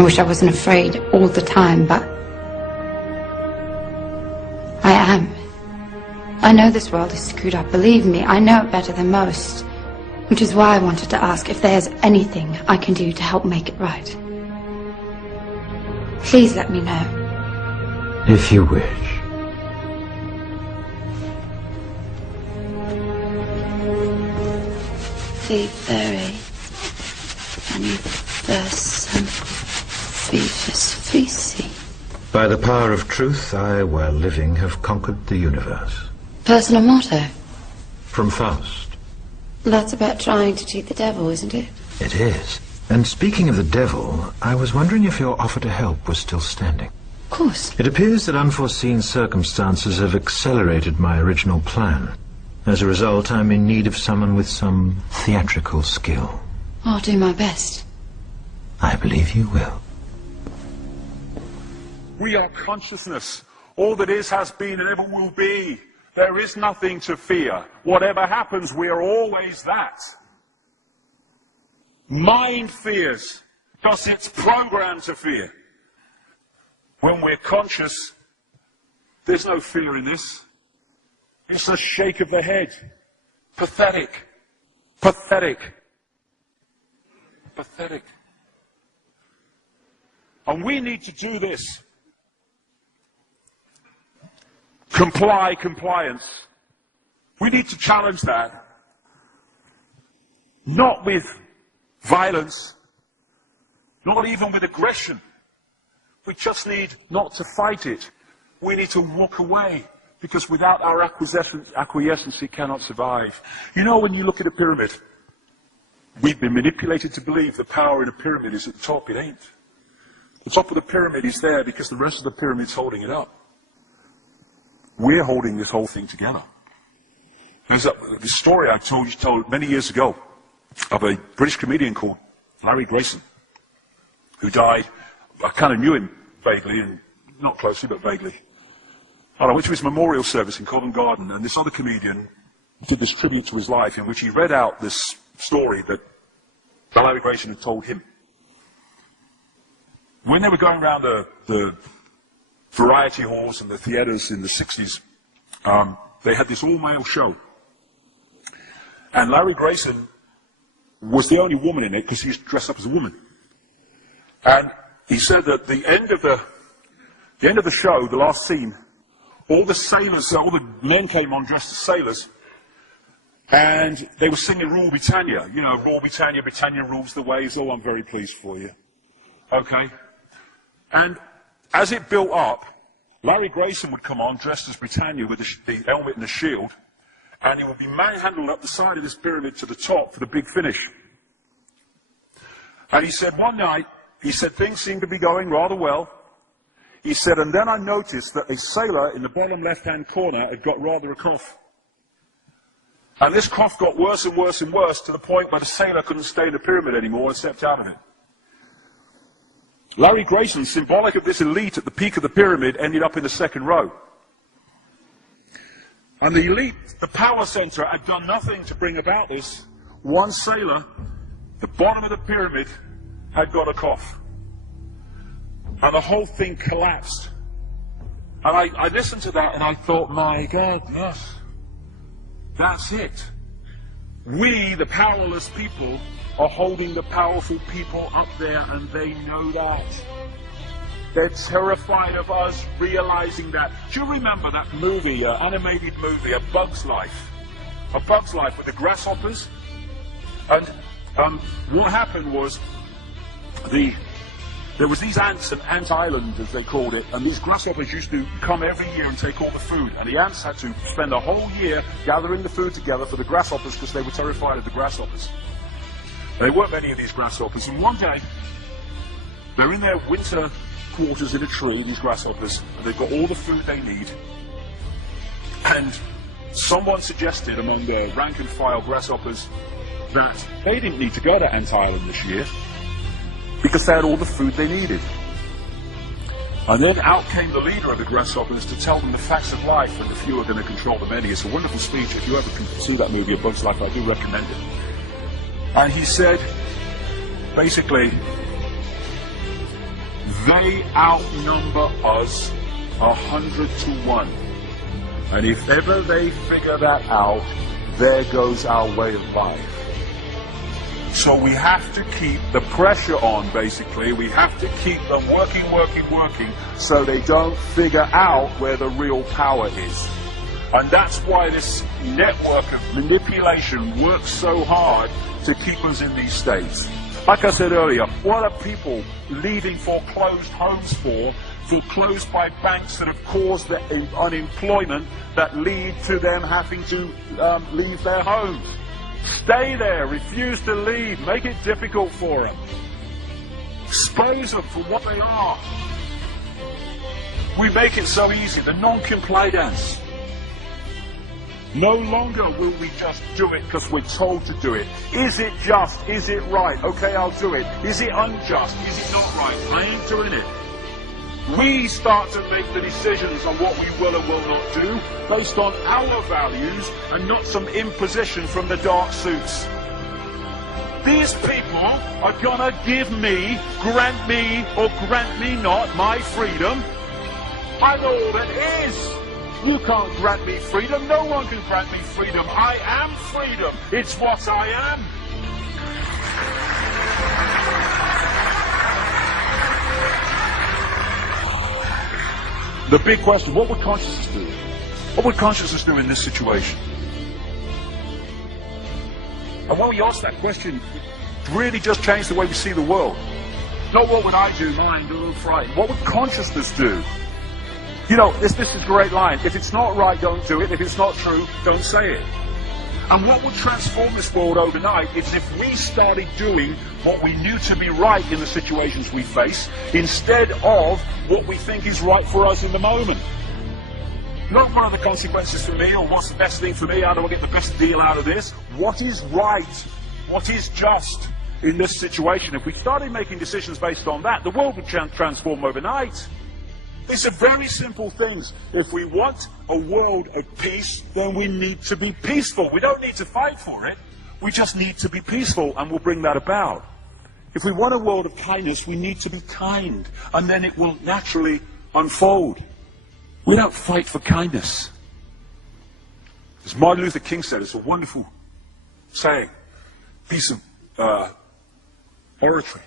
I wish I wasn't afraid all the time, but I am. I know this world is screwed up, believe me, I know it better than most. Which is why I wanted to ask if there's anything I can do to help make it right. Please let me know. If you wish. Be very anniversum fevus feci. By the power of truth, I, while living, have conquered the universe. Personal motto? From Faust. That's about trying to cheat the devil, isn't it? It is. And speaking of the devil, I was wondering if your offer to help was still standing. Of course. It appears that unforeseen circumstances have accelerated my original plan. As a result, I'm in need of someone with some theatrical skill. I'll do my best. I believe you will. We are consciousness. All that is, has been, and ever will be. There is nothing to fear. Whatever happens, we are always that. Mind fears, because it's programmed to fear. When we're conscious, there's no fear in this. It's a shake of the head. Pathetic. Pathetic. Pathetic. And we need to do this. Compliance. We need to challenge that. Not with violence, not even with aggression. We just need not to fight it. We need to walk away, because without our acquiescence, it cannot survive. You know, when you look at a pyramid, we've been manipulated to believe the power in a pyramid is at the top. It ain't. The top of the pyramid is there because the rest of the pyramid's holding it up. We're holding this whole thing together. There's this story I told many years ago of a British comedian called Larry Grayson, who died. I kind of knew him vaguely, and not closely, but vaguely. And I went to his memorial service in Covent Garden, and this other comedian did this tribute to his life, in which he read out this story that Larry Grayson had told him. When they were going around the variety halls and the theatres in the 60s, they had this all-male show. And Larry Grayson was the only woman in it because he was dressed up as a woman. And he said that the end of the show, the last scene, all the sailors, all the men came on dressed as sailors, and they were singing Rule Britannia. You know, Rule Britannia, Britannia rules the waves. Oh, I'm very pleased for you. Okay? And as it built up, Larry Grayson would come on dressed as Britannia with the helmet and the shield, and he would be manhandled up the side of this pyramid to the top for the big finish. And he said one night, he said things seemed to be going rather well. He said, and then I noticed that a sailor in the bottom left-hand corner had got rather a cough. And this cough got worse and worse and worse to the point where the sailor couldn't stay in the pyramid anymore and stepped out of it. Larry Grayson, symbolic of this elite at the peak of the pyramid, ended up in the second row. And the elite, the power center, had done nothing to bring about this. One sailor, the bottom of the pyramid, had got a cough. And the whole thing collapsed. And I listened to that and I thought, my God, yes, that's it. We, the powerless people, are holding the powerful people up there, and they know that. They're terrified of us realizing that. Do you remember that movie, animated movie, A Bug's Life? A Bug's Life with the grasshoppers? And what happened was, there was these ants, an ant island as they called it, and these grasshoppers used to come every year and take all the food, and the ants had to spend a whole year gathering the food together for the grasshoppers because they were terrified of the grasshoppers. There weren't many of these grasshoppers, and one day, they're in their winter quarters in a tree, these grasshoppers, and they've got all the food they need, and someone suggested among the rank and file grasshoppers that they didn't need to go to Ant Island this year because they had all the food they needed. And then out came the leader of the grasshoppers to tell them the facts of life, and the few are going to control the many. It's a wonderful speech. If you ever can see that movie, A Bug's Life, I do recommend it. And he said, basically, They outnumber us 100-1. And if ever they figure that out, there goes our way of life. So we have to keep the pressure on, basically. We have to keep them working, so they don't figure out where the real power is. And that's why this network of manipulation works so hard to keep us in these states. Like I said earlier, what are people leaving foreclosed homes for? Foreclosed by banks that have caused the unemployment that lead to them having to leave their homes. Stay there, refuse to leave, make it difficult for them. Expose them for what they are. We make it so easy, the non-compliance. No longer will we just do it because we're told to do it. Is it just? Is it right? Okay, I'll do it. Is it unjust? Is it not right? I ain't doing it. We start to make the decisions on what we will and will not do based on our values and not some imposition from the dark suits. These people are gonna give me, grant me, or grant me not my freedom. I'm all that is. You can't grant me freedom. No one can grant me freedom. I am freedom. It's what I am. The big question, what would consciousness do? What would consciousness do in this situation? And when we ask that question, it really just changed the way we see the world. Not what would I do, mine, a little frightened. What would consciousness do? You know, this is a great line. If it's not right, don't do it. If it's not true, don't say it. And what would transform this world overnight is if we started doing what we knew to be right in the situations we face, instead of what we think is right for us in the moment. Not what are the consequences for me, or what's the best thing for me, how do I get the best deal out of this? What is right? What is just in this situation? If we started making decisions based on that, the world would transform overnight. These are very simple things. If we want a world of peace, then we need to be peaceful. We don't need to fight for it. We just need to be peaceful, and we'll bring that about. If we want a world of kindness, we need to be kind, and then it will naturally unfold. We don't fight for kindness. As Martin Luther King said, it's a wonderful saying, piece of oratory.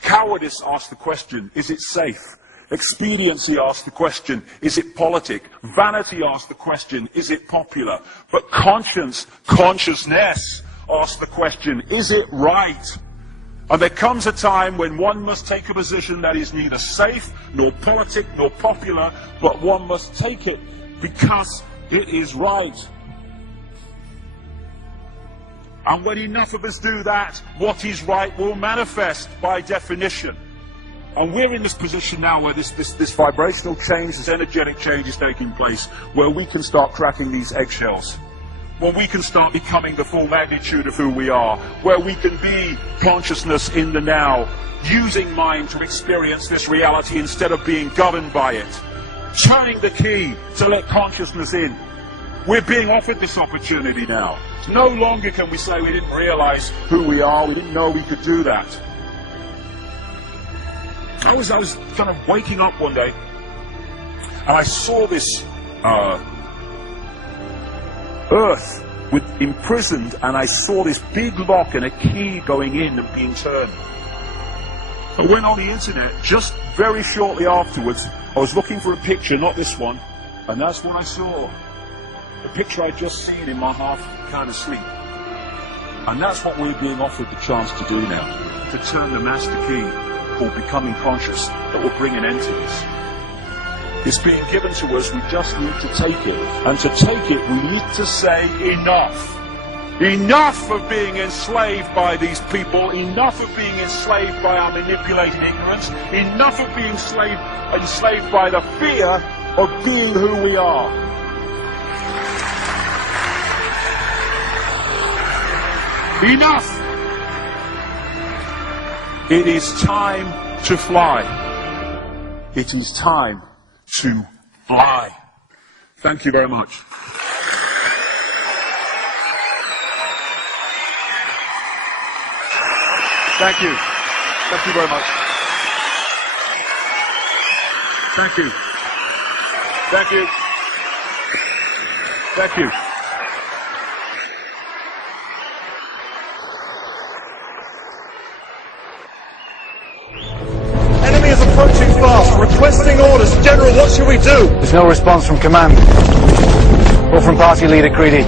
Cowardice asks the question, is it safe? Expediency asks the question, is it politic? Vanity asks the question, is it popular? But consciousness asks the question, is it right? And there comes a time when one must take a position that is neither safe, nor politic, nor popular, but one must take it because it is right. And when enough of us do that, what is right will manifest by definition. And we're in this position now where this vibrational change, this energetic change is taking place, where we can start cracking these eggshells, where we can start becoming the full magnitude of who we are, where we can be consciousness in the now, using mind to experience this reality instead of being governed by it, turning the key to let consciousness in. We're being offered this opportunity now. No longer can we say we didn't realize who we are, we didn't know we could do that. I was kind of waking up one day, and I saw this earth imprisoned, and I saw this big lock and a key going in and being turned. I went on the internet just very shortly afterwards. I was looking for a picture, not this one, and that's what I saw. The picture I'd just seen in my half kind of sleep. And that's what we're being offered the chance to do now, to turn the master key, or becoming conscious, that will bring an end to this. It's being given to us, we just need to take it. And to take it, we need to say enough. Enough of being enslaved by these people, enough of being enslaved by our manipulated ignorance, enough of being enslaved by the fear of being who we are. Enough! It is time to fly. It is time to fly. Thank you very much. Thank you. Thank you very much. Thank you. Thank you. Thank you. Enemy is approaching fast, requesting orders. General, what should we do? There's no response from command or from party leader Creedy.